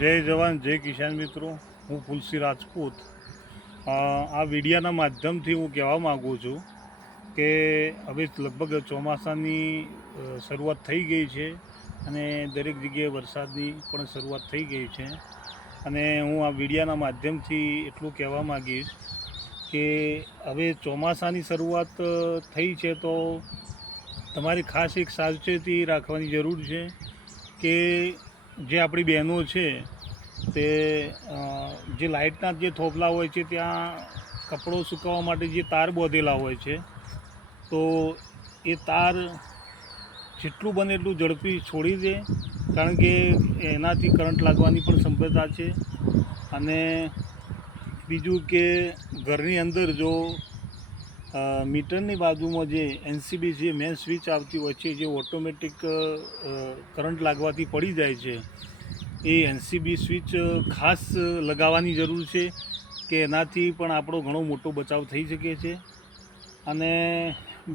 જય જવાન જય કિસાન મિત્રો, હું ફુલસિંહ રાજપૂત આ વિડીયાના માધ્યમથી હું કહેવા માગું છું કે હવે લગભગ ચોમાસાની શરૂઆત થઈ ગઈ છે અને દરેક જગ્યાએ વરસાદની પણ શરૂઆત થઈ ગઈ છે અને હું આ વિડીયાના માધ્યમથી એટલું કહેવા માગીશ કે હવે ચોમાસાની શરૂઆત થઈ છે તો તમારી ખાસ એક સાવચેતી રાખવાની જરૂર છે કે જે આપણી બહેનો છે તે જે લાઇટના જે થોપલા હોય છે ત્યાં કપડો સુકાવવા માટે જે તાર બાંધેલા હોય છે તો એ તાર જેટલું બને એટલું ઝડપી છોડી દે, કારણ કે એનાથી કરંટ લાગવાની પણ સંભાવના છે. અને બીજું કે ઘરની અંદર જો મીટરની બાજુમાં જે NCB જે મેન સ્વિચ આવતી હોય છે, જે ઓટોમેટિક કરંટ લાગવાથી પડી જાય છે, એ NCB સ્વિચ ખાસ લગાવવાની જરૂર છે કે એનાથી પણ આપણો ઘણો મોટો બચાવ થઈ શકે છે. અને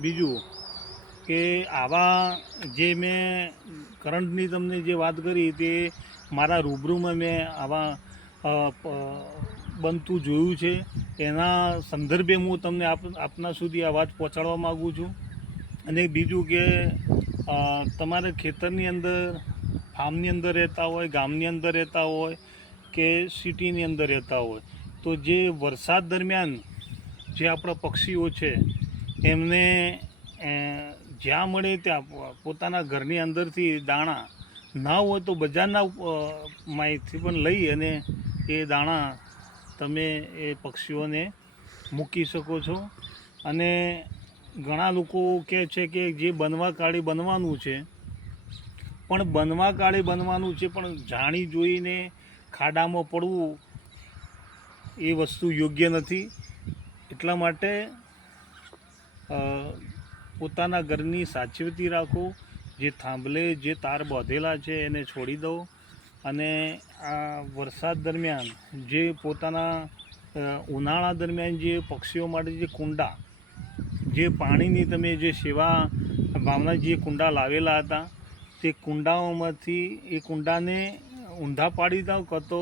બીજું કે આવા જે મેં કરંટની તમને જે વાત કરી તે મારા રૂબરૂમાં મેં આવા બનતું જોયું છે, એના સંદર્ભે હું તમને આપના સુધી આ વાત પહોંચાડવા માગું છું. અને બીજું કે તમારે ખેતરની અંદર, ફાર્મની અંદર રહેતા હોય, ગામની અંદર રહેતા હોય કે સિટીની અંદર રહેતા હોય, તો જે વરસાદ દરમિયાન જે આપણા પક્ષીઓ છે એમને જ્યાં મળે ત્યાં પોતાના ઘરની અંદરથી દાણા ના હોય તો બજારના માંથી પણ લઈ અને એ દાણા તમે એ પક્ષીઓને મૂકી શકો છો. અને ઘણા લોકો કહે છે કે જે બનવા કાળે બનવાનું છે, પણ બનવા કાળે બનવાનું છે પણ જાણી જોઈને ખાડામાં પડવું એ વસ્તુ યોગ્ય નથી. એટલા માટે પોતાના ઘરની સાવચેતી રાખો. જે થાંભલે જે તાર બાંધેલા છે એને છોડી દો. અને આ વરસાદ દરમિયાન જે પોતાના ઉનાળા દરમિયાન જે પક્ષીઓ માટે જે કુંડા, જે પાણીની તમે જે સેવા ભાવના જે કુંડા લાવેલા હતા તે કુંડાઓમાંથી એ કુંડાને ઊંધા પાડી દો, કાં તો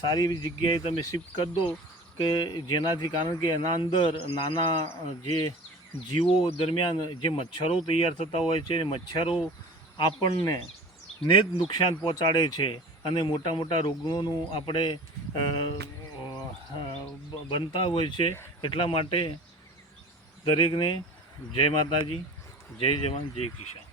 સારી એવી જગ્યાએ તમે શિફ્ટ કરી દો કે જેનાથી, કારણ કે એના અંદર નાના જે જીવો દરમિયાન જે મચ્છરો તૈયાર થતા હોય છે, મચ્છરો આપણને જ નુકસાન પહોંચાડે છે અને મોટા મોટા રોગોનું આપણે બનતા હોય છે. એટલા માટે દરેકને જય માતાજી, જય જવાન જય કિસાન.